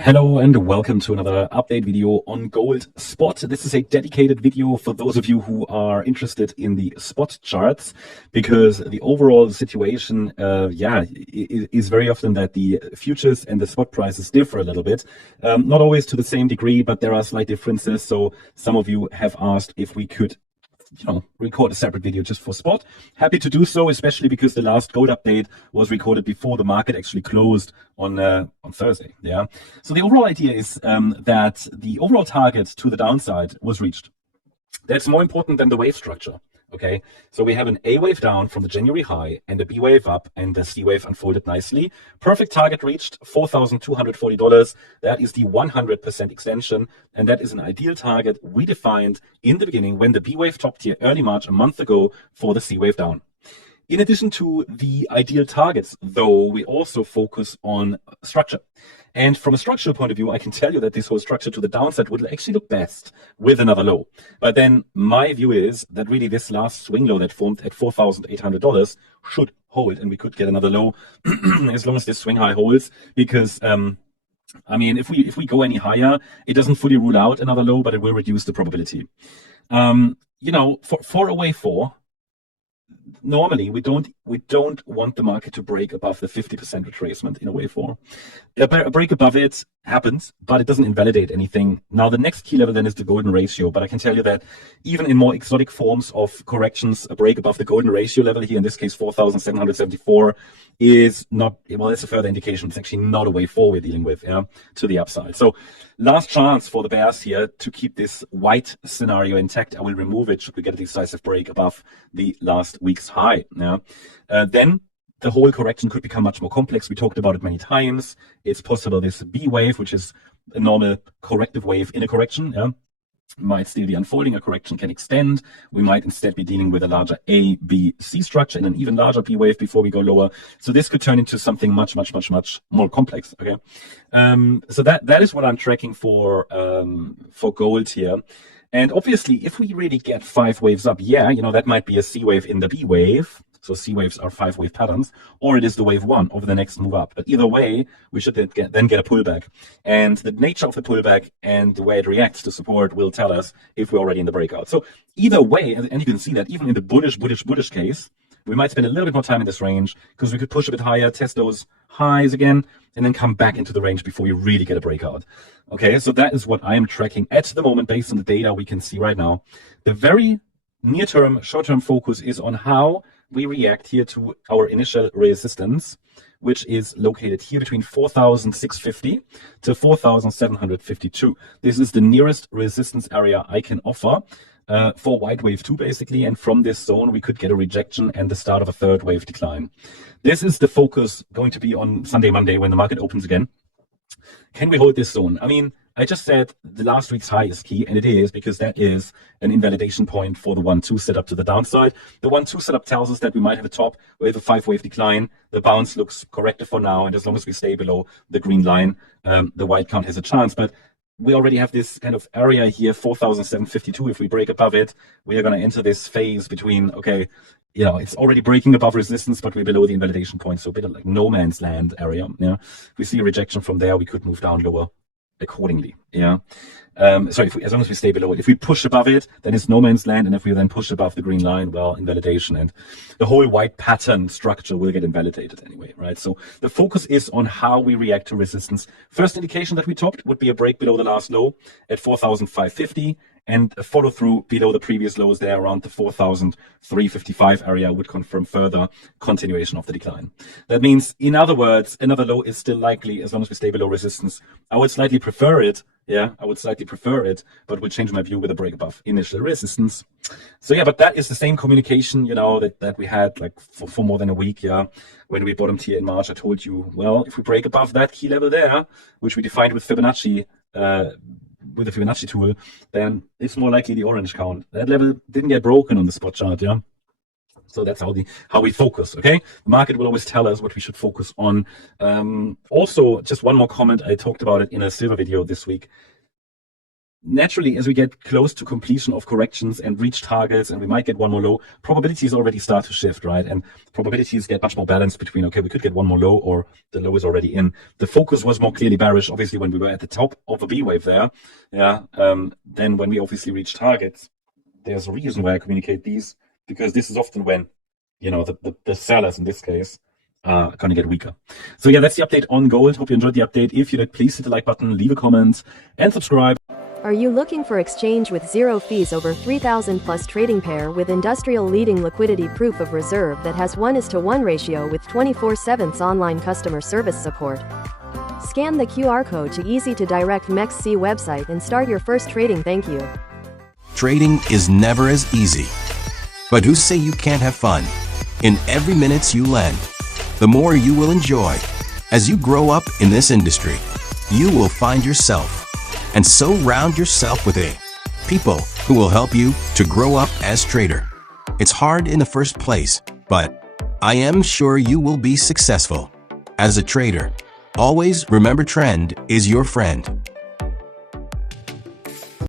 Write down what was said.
Hello and welcome to another update video on gold spot. This is a dedicated video for those of you who are interested in the spot charts, because the overall situation, is very often that the futures and the spot prices differ a little bit. Not always to the same degree, but there are slight differences. So some of you have asked if we could record a separate video just for spot. Happy to do so, especially because the last gold update was recorded before the market actually closed on Thursday. Yeah. So the overall idea is that the overall target to the downside was reached. That's more important than the wave structure. Okay, so we have an A wave down from the January high and a B wave up, and the C wave unfolded nicely. Perfect target reached, $4,240. That is the 100% extension, and that is an ideal target we defined in the beginning when the B wave topped here early March, a month ago, for the C wave down. In addition to the ideal targets, though, we also focus on structure. And from a structural point of view, I can tell you that this whole structure to the downside would actually look best with another low. But then my view is that really this last swing low that formed at $4,800 should hold, and we could get another low as long as this swing high holds, because I mean, if we go any higher, it doesn't fully rule out another low, but it will reduce the probability. For a wave 4, normally we don't want the market to break above the 50% retracement in a wave 4. A break above it happens, but it doesn't invalidate anything. Now the next key level then is the golden ratio, but I can tell you that even in more exotic forms of corrections, a break above the golden ratio level here, in this case 4,774, is not, well, it's a further indication it's actually not a wave 4 we're dealing with, to the upside. So last chance for the bears here to keep this white scenario intact. I will remove it should we get a decisive break above the last week's high. Then the whole correction could become much more complex. We talked about it many times. It's possible this B wave, which is a normal corrective wave in a correction, might still be unfolding. A correction can extend. We might instead be dealing with a larger A, B, C structure and an even larger B wave before we go lower. So this could turn into something much more complex. Okay, so that is what I'm tracking for gold here. And obviously, if we really get 5 waves up, that might be a C wave in the B wave. So C waves are 5-wave patterns, or it is the wave 1 over the next move up. But either way, we should then get a pullback. And the nature of the pullback and the way it reacts to support will tell us if we're already in the breakout. So either way, and you can see that even in the bullish case, we might spend a little bit more time in this range because we could push a bit higher, test those highs again, and then come back into the range before we really get a breakout. Okay, so that is what I'm tracking at the moment based on the data we can see right now. The very near-term, short-term focus is on how we react here to our initial resistance, which is located here between 4,650 to 4,752. This is the nearest resistance area I can offer for white wave 2 basically, and from this zone we could get a rejection and the start of a third wave decline. This is the focus going to be on Sunday, Monday when the market opens again. Can we hold this zone? I mean, I just said the last week's high is key, and it is because that is an invalidation point for the 1-2 setup to the downside. The 1-2 setup tells us that we might have a top with a 5-wave decline. The bounce looks corrected for now, and as long as we stay below the green line, the white count has a chance. But we already have this kind of area here, 4,752. If we break above it, we are going to enter this phase between, okay, it's already breaking above resistance, but we're below the invalidation point. So a bit of like no man's land area. If we see a rejection from there, we could move down lower accordingly. As long as we stay below it. If we push above it, then it's no man's land, and if we then push above the green line, well, invalidation, and the whole white pattern structure will get invalidated anyway, right? So the focus is on how we react to resistance. First indication that we topped would be a break below the last low at 4,550, and a follow through below the previous lows there around the 4,355 area would confirm further continuation of the decline. That means, in other words, another low is still likely as long as we stay below resistance. I would slightly prefer it. But would change my view with a break above initial resistance. So but that is the same communication, that we had like for more than a week. When we bottomed here in March, I told you, well, if we break above that key level there, which we defined with Fibonacci, with the Fibonacci tool, then it's more likely the orange count. That level didn't get broken on the spot chart, So that's how we focus, okay? The market will always tell us what we should focus on. Also, just one more comment. I talked about it in a silver video this week. naturally, as we get close to completion of corrections and reach targets, and we might get one more low, probabilities already start to shift, right? And probabilities get much more balanced between, okay, we could get one more low, or the low is already in. The focus was more clearly bearish, obviously, when we were at the top of a B wave there. Yeah. Then when we obviously reach targets, there's a reason why I communicate these, because this is often when, the sellers in this case are going to get weaker. So yeah, that's the update on gold. Hope you enjoyed the update. If you did, please hit the like button, leave a comment, and subscribe. Are you looking for exchange with zero fees over 3,000 plus trading pair with industrial leading liquidity proof of reserve that has 1:1 ratio with 24/7 online customer service support? Scan the QR code to easy to direct MEXC website and start your first trading. Thank you. Trading is never as easy. But who say you can't have fun? In every minute you lend, the more you will enjoy. As you grow up in this industry, you will find yourself, and so round yourself with people who will help you to grow up as trader. It's hard in the first place, but I am sure you will be successful. As a trader, always remember trend is your friend.